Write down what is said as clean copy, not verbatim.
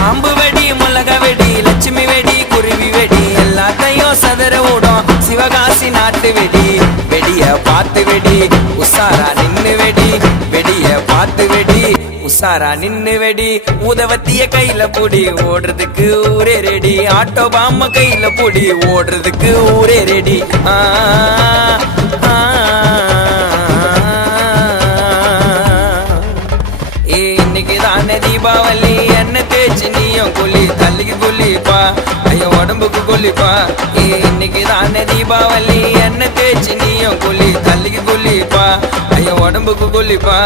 பாம்பு வெடி மிளக வெடி லட்சுமி வெடி குருவி வெடி எல்லாத்தையும் சதற ஓடும் சிவகாசி நாட்டு வெடி வெடிய பார்த்து வெடி உசாரா நின்னு வெடி வெடிய பார்த்து வெடி உசாரா நின்னு வெடி உதவத்திய கையில பொடி ஓடுறதுக்கு ஊரே ரெடி ஆட்டோ பாம்ம கையில பொடி ஓடுறதுக்கு ஊரே ரெடி இன்னைக்கு தானே தீபாவளி என்ன தேய்ச்சி நீயும் கொல்லி தள்ளிக்கு கொல்லிப்பா ஐயோ உடம்புக்கு கொல்லிப்பா இன்னைக்கு தானே தீபாவளி என்ன தேய்ச்சி நீயும் கொல்லி தள்ளிக்கு கொல்லிப்பா ஐயோ உடம்புக்கு கொல்லிப்பா